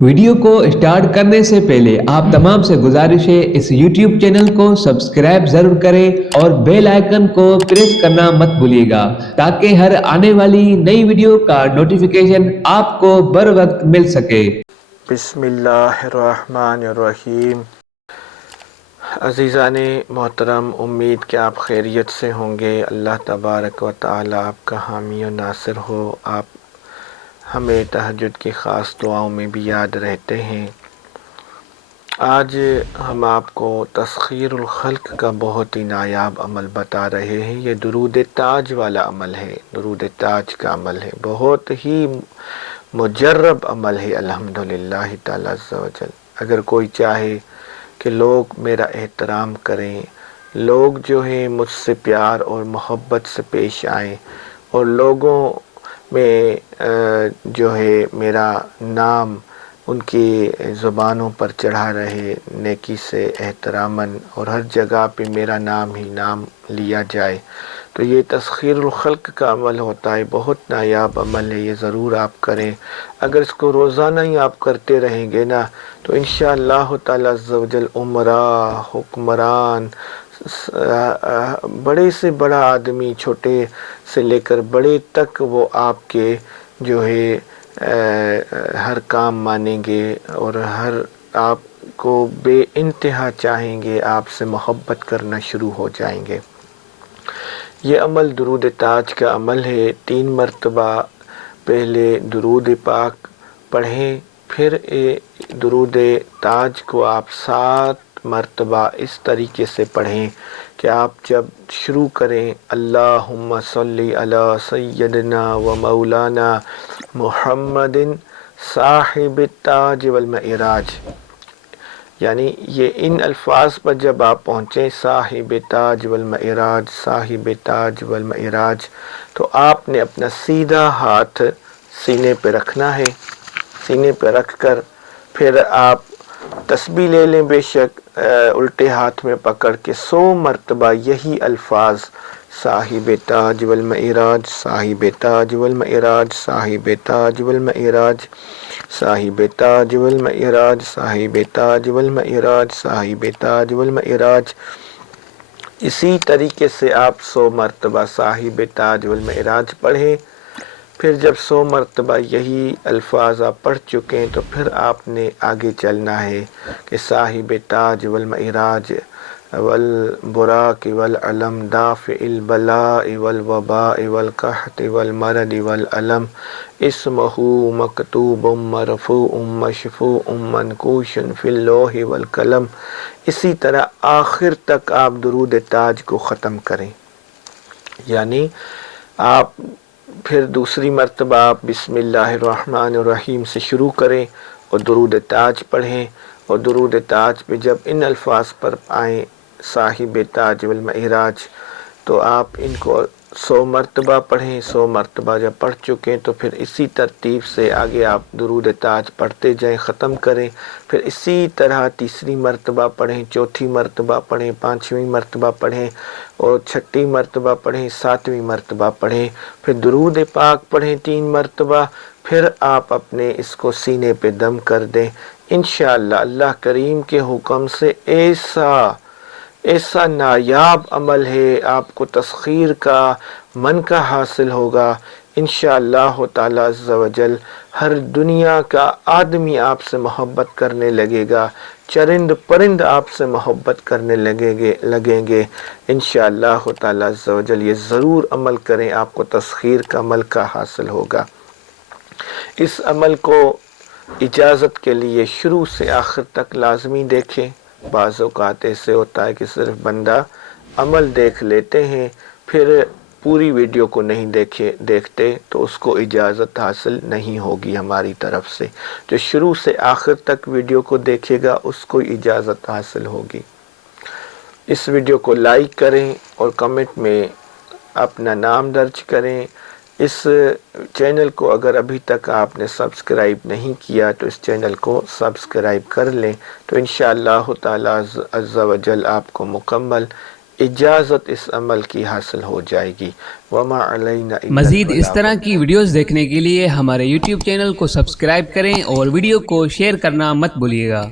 Video को start करने से पहले आप तमाम से गुजारिश है इस YouTube चैनल को सब्सक्राइब जरूर करें और बेल आइकन को प्रेस करना मत भूलिएगा ताकि हर आने वाली नई वीडियो का नोटिफिकेशन आपको बर वक्त मिल सके। बिस्मिल्लाहिर्रहमानिर्रहीम। अज़ीज़ाने मोहतरम, उम्मीद कि आप खैरियत से होंगे। अल्लाह तबारक व तआला आपका हामी और नासिर हो। आप हमें तहज्जुद की ख़ास दुआओं में भी याद रहते हैं। आज हम आपको तस्खीरुल खल्क़ का बहुत ही नायाब अमल बता रहे हैं। ये दुरूद ताज वाला अमल है, दुरूद ताज का अमल है, बहुत ही मुजर्रब अमल है अल्हम्दुलिल्लाह ताला अज़्ज़ा वजल। अगर कोई चाहे कि लोग मेरा एहतराम करें, लोग जो है मुझसे प्यार और मोहब्बत से पेश आएँ और लोगों में जो है मेरा नाम उनकी ज़ुबानों पर चढ़ा रहे नेकी से एहतरामन, और हर जगह पे मेरा नाम ही नाम लिया जाए, तो ये तस्खीरुल खल्क़ का अमल होता है। बहुत नायाब अमल है, ये ज़रूर आप करें। अगर इसको रोज़ाना ही आप करते रहेंगे ना तो इंशाअल्लाह ताला अज़्ज़ा वजल उमरा, हुक्मरान, बड़े से बड़ा आदमी, छोटे से लेकर बड़े तक वो आपके जो है हर काम मानेंगे और हर आपको बेइंतहा चाहेंगे, आपसे मोहब्बत करना शुरू हो जाएंगे। ये अमल दुरूद ताज का अमल है। 3 मरतबा पहले दुरूद पाक पढ़ें, फिर दुरूद ताज को आप 7 मरतबा इस तरीके से पढ़ें कि आप जब शुरू करें अल्लाहुम्मा सल्ली अला सय्यदना व मौलाना मुहम्मदिन साहिब ताज वल मइराज, यानी ये इन अल्फाज पर जब आप पहुँचें साहिब ताज वल मइराज, साहिब ताज वल मइराज, तो आपने अपना सीधा हाथ सीने पे रखना है। सीने पे रख कर फिर आप तस्बीह ले लें, बेशक उल्टे हाथ में पकड़ के 100 मरतबा यही अल्फाज साहिब ताज वल मइराज, साहिब ताज वल मइराज, साहिब ताज वल मइराज, साहिब ताज वल मइराज, साहिब ताज वल मइराज, साहिब ताज वल मइराज। इसी तरीके से आप 100 मरतबा साहिब ताज वल मइराज पढ़ें। फिर जब 100 मरतबा यही अल्फाज आप पढ़ चुके हैं तो फिर आपने आगे चलना है कि साहिब ताज वल मइराज वल बुराक वल अलम दाफ़िल बला वल वबा वल कहत वल मरद वल अलम इस्महु मकतूबुम मरफूउम मशफूउम मनकूशन फिल लौह वल कलम। इसी तरह आखिर तक आप दुरूद ताज को ख़त्म करें। यानी आप फिर दूसरी मरतबा आप बिस्मिल्लाहिर्रहमानिर्रहीम से शुरू करें और दुरूद ताज पढ़ें, और दुरूद ताज पे जब इन अल्फाज पर आएँ साहिब ताज वल मइराज, तो आप इनको 100 मरतबा पढ़ें। 100 मरतबा जब पढ़ चुके हैं तो फिर इसी तरतीब से आगे आप दुरूद ताज पढ़ते जाएं, ख़त्म करें। फिर इसी तरह तीसरी मरतबा पढ़ें, चौथी मरतबा पढ़ें, 5वीं मरतबा पढ़ें और 6ठी मरतबा पढ़ें, 7वीं मरतबा पढ़ें। फिर दुरूद पाक पढ़ें 3 मरतबा। फिर आप अपने इसको सीने पे दम कर दें। इंशाअल्लाह अल्लाह करीम के हुक्म से ऐसा नायाब अमल है, आपको तस्खीर का मन का हासिल होगा। इंशाअल्लाह ताला अज़्ज़ा वजल हर दुनिया का आदमी आपसे मोहब्बत करने लगेगा, चरिंद परिंद आपसे मोहब्बत करने लगेंगे। इंशाअल्लाह ताला अज़्ज़ा वजल ये ज़रूर अमल करें, आपको तस्खीर का मलका हासिल होगा। इस अमल को इजाज़त के लिए शुरू से आखिर तक लाजमी देखें। बाज़ औक़ात ऐसे होता है कि सिर्फ बंदा अमल देख लेते हैं, फिर पूरी वीडियो को नहीं देखते तो उसको इजाज़त हासिल नहीं होगी हमारी तरफ से। जो शुरू से आखिर तक वीडियो को देखेगा उसको इजाज़त हासिल होगी। इस वीडियो को लाइक करें और कमेंट में अपना नाम दर्ज करें। इस चैनल को अगर अभी तक आपने सब्सक्राइब नहीं किया तो इस चैनल को सब्सक्राइब कर लें, तो इंशाअल्लाह ताला अज़्ज़ा वजल आपको मुकम्मल اجازت اس عمل کی حاصل ہو جائے گی. وما علینا الا مزید اس البلاغ. طرح کی ویڈیوز دیکھنے کے لیے ہمارے یوٹیوب چینل کو سبسکرائب کریں اور ویڈیو کو شیئر کرنا مت بھولیے گا.